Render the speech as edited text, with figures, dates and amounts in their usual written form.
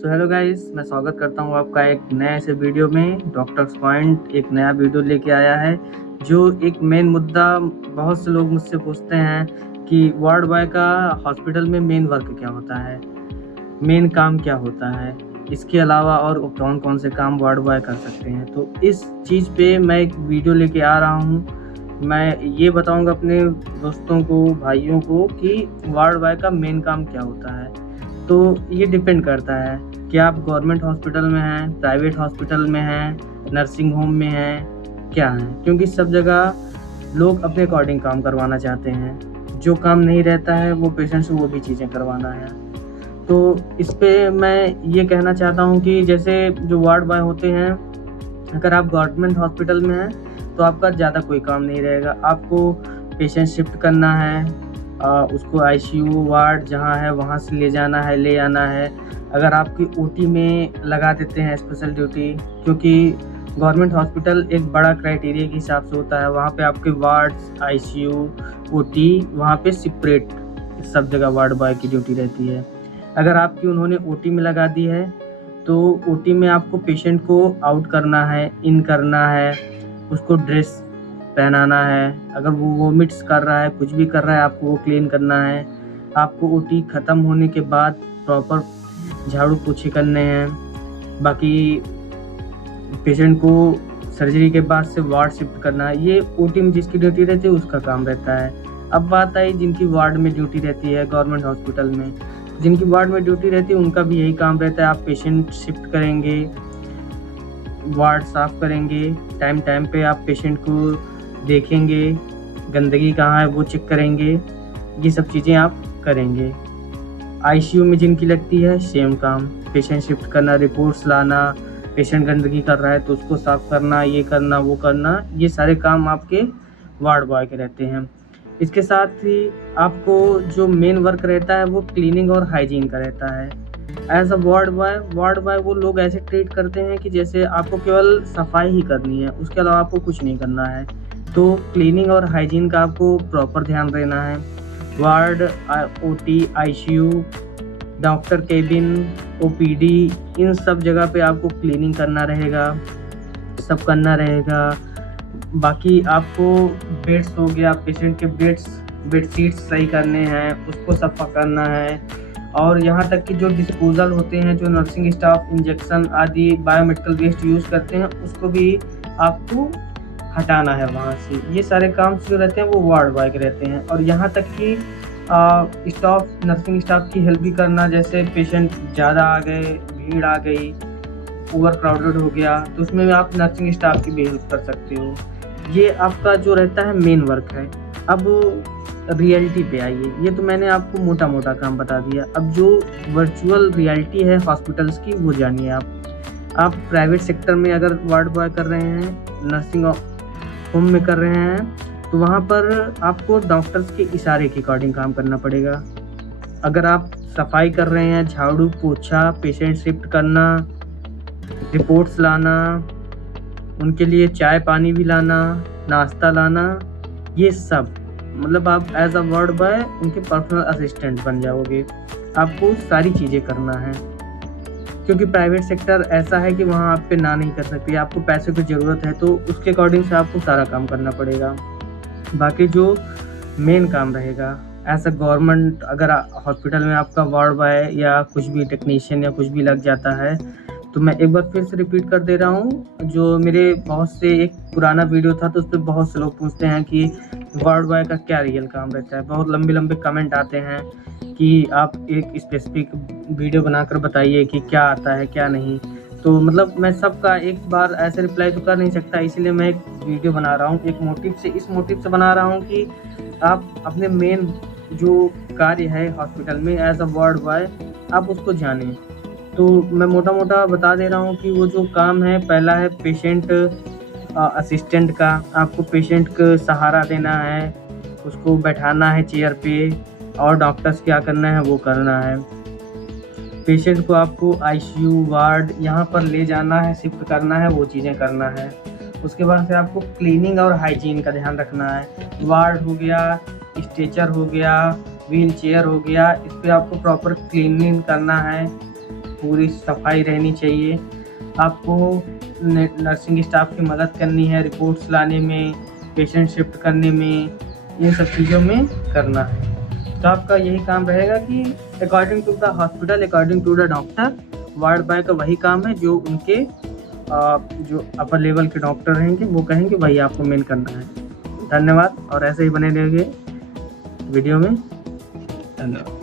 Hello guys, मैं स्वागत करता हूँ आपका एक नए ऐसे वीडियो में। डॉक्टर्स पॉइंट एक नया वीडियो लेके आया है, जो एक मेन मुद्दा बहुत से लोग मुझसे पूछते हैं कि वार्ड बॉय का हॉस्पिटल में मेन वर्क क्या होता है, मेन काम क्या होता है, इसके अलावा और कौन कौन से काम वार्ड बॉय कर सकते हैं। तो इस चीज़ पे मैं एक वीडियो लेके आ रहा हूँ। मैं ये बताऊँगा अपने दोस्तों को, भाइयों को कि वार्ड बॉय का मेन काम क्या होता है। तो ये डिपेंड करता है कि आप गवर्नमेंट हॉस्पिटल में हैं, प्राइवेट हॉस्पिटल में हैं, नर्सिंग होम में हैं, क्या हैं, क्योंकि सब जगह लोग अपने अकॉर्डिंग काम करवाना चाहते हैं। जो काम नहीं रहता है वो पेशेंट से वो भी चीज़ें करवाना है। तो इस पे मैं ये कहना चाहता हूँ कि जैसे जो वार्ड बॉय होते हैं, अगर आप गवर्नमेंट हॉस्पिटल में हैं तो आपका ज़्यादा कोई काम नहीं रहेगा। आपको पेशेंट शिफ्ट करना है, उसको आईसीयू वार्ड जहाँ है वहाँ से ले जाना है, ले आना है। अगर आपकी ओटी में लगा देते हैं स्पेशल ड्यूटी, क्योंकि गवर्नमेंट हॉस्पिटल एक बड़ा क्राइटेरिया के हिसाब से होता है। वहाँ पे आपके वार्ड्स, आईसीयू, ओटी वहाँ पे सेपरेट सब जगह वार्ड बॉय की ड्यूटी रहती है। अगर आपकी उन्होंने ओटी में लगा दी है तो ओटी में आपको पेशेंट को आउट करना है, इन करना है, उसको ड्रेस पहनाना है। अगर वो वोमिट्स कर रहा है, कुछ भी कर रहा है, आपको वो क्लीन करना है। आपको ओटी ख़त्म होने के बाद प्रॉपर झाड़ू पोछे करने हैं। बाकी पेशेंट को सर्जरी के बाद से वार्ड शिफ्ट करना है। ये ओटी में जिसकी ड्यूटी रहती है उसका काम रहता है। अब बात आई जिनकी वार्ड में ड्यूटी रहती है गवर्नमेंट हॉस्पिटल में, जिनकी वार्ड में ड्यूटी रहती है उनका भी यही काम रहता है। आप पेशेंट शिफ्ट करेंगे, वार्ड साफ़ करेंगे, टाइम टाइम पे आप पेशेंट को देखेंगे, गंदगी कहाँ है वो चेक करेंगे, ये सब चीज़ें आप करेंगे। आईसीयू में जिनकी लगती है सेम काम, पेशेंट शिफ्ट करना, रिपोर्ट्स लाना, पेशेंट गंदगी कर रहा है तो उसको साफ़ करना, ये करना, वो करना, ये सारे काम आपके वार्ड बॉय के रहते हैं। इसके साथ ही आपको जो मेन वर्क रहता है वो क्लीनिंग और हाइजीन का रहता है। एज अ वार्ड बॉय वो लोग ऐसे ट्रीट करते हैं कि जैसे आपको केवल सफाई ही करनी है, उसके अलावा आपको कुछ नहीं करना है। तो क्लीनिंग और हाइजीन का आपको प्रॉपर ध्यान देना है। Ward, OT, ICU, doctor cabin, OPD, इन सब जगह पे आपको क्लीनिंग करना रहेगा, सब करना रहेगा। बाकी आपको बेड्स हो गया, पेशेंट के बेडशीट्स सही करने हैं, उसको सफ़ा करना है। और यहाँ तक कि जो डिस्पोजल होते हैं, जो नर्सिंग स्टाफ इंजेक्शन आदि बायोमेडिकल वेस्ट यूज़ करते हैं, उसको भी आपको हटाना है वहाँ से। ये सारे काम जो रहते हैं वो वार्ड बॉय के रहते हैं। और यहाँ तक कि नर्सिंग स्टाफ की हेल्प भी करना, जैसे पेशेंट ज़्यादा आ गए, भीड़ आ गई, ओवर क्राउडेड हो गया, तो उसमें भी आप नर्सिंग स्टाफ की भी हेल्प कर सकते हो। ये आपका जो रहता है मेन वर्क है। अब रियलिटी पे आइए। ये तो मैंने आपको मोटा मोटा काम बता दिया। अब जो वर्चुअल रियलिटी है हॉस्पिटल्स की वो जानिए आप प्राइवेट सेक्टर में अगर वार्ड बॉय कर रहे हैं, नर्सिंग होम में कर रहे हैं, तो वहाँ पर आपको डॉक्टर्स के इशारे के अकॉर्डिंग काम करना पड़ेगा। अगर आप सफाई कर रहे हैं, झाड़ू पोछा, पेशेंट शिफ्ट करना, रिपोर्ट्स लाना, उनके लिए चाय पानी भी लाना, नाश्ता लाना, ये सब मतलब आप एज अ वार्ड बॉय उनके पर्सनल असिस्टेंट बन जाओगे। आपको सारी चीज़ें करना है, क्योंकि प्राइवेट सेक्टर ऐसा है कि वहाँ आप पे ना नहीं कर सकते। आपको पैसे की ज़रूरत है तो उसके अकॉर्डिंग से आपको सारा काम करना पड़ेगा। बाकी जो मेन काम रहेगा एज अ गवर्नमेंट, अगर हॉस्पिटल में आपका वार्ड बॉय या कुछ भी टेक्नीशियन या कुछ भी लग जाता है, तो मैं एक बार फिर से रिपीट कर दे रहा हूँ। जो मेरे बहुत से एक पुराना वीडियो था तो उस पर बहुत से लोग पूछते हैं कि वार्ड बॉय का क्या रियल काम रहता है। बहुत लंबे लंबे कमेंट आते हैं कि आप एक स्पेसिफिक वीडियो बनाकर बताइए कि क्या आता है क्या नहीं। तो मतलब मैं सबका एक बार ऐसे रिप्लाई तो कर नहीं सकता, इसलिए मैं एक वीडियो बना रहा हूँ एक मोटिव से। इस मोटिव से बना रहा हूँ कि आप अपने मेन जो कार्य है हॉस्पिटल में एज अ वार्ड बॉय आप उसको जानें। तो मैं मोटा मोटा बता दे रहा हूँ कि वो जो काम है, पहला है पेशेंट असिस्टेंट का। आपको पेशेंट को सहारा देना है, उसको बैठाना है चेयर पे, और डॉक्टर्स क्या करना है वो करना है। पेशेंट को आपको आईसीयू वार्ड यहाँ पर ले जाना है, शिफ्ट करना है, वो चीज़ें करना है। उसके बाद से आपको क्लीनिंग और हाइजीन का ध्यान रखना है। वार्ड हो गया, स्ट्रेचर हो गया, व्हील चेयर हो गया, इस पर आपको प्रॉपर क्लीनिंग करना है। पूरी सफाई रहनी चाहिए। आपको नर्सिंग स्टाफ की मदद करनी है, रिपोर्ट्स लाने में, पेशेंट शिफ्ट करने में, इन सब चीज़ों में करना है। तो आपका यही काम रहेगा कि according to the hospital, according to the doctor, ward boy का वही काम है जो उनके जो अपर लेवल के डॉक्टर रहेंगे वो कहेंगे वही आपको मेन करना है। धन्यवाद, और ऐसे ही बने रहिए वीडियो में। धन्यवाद।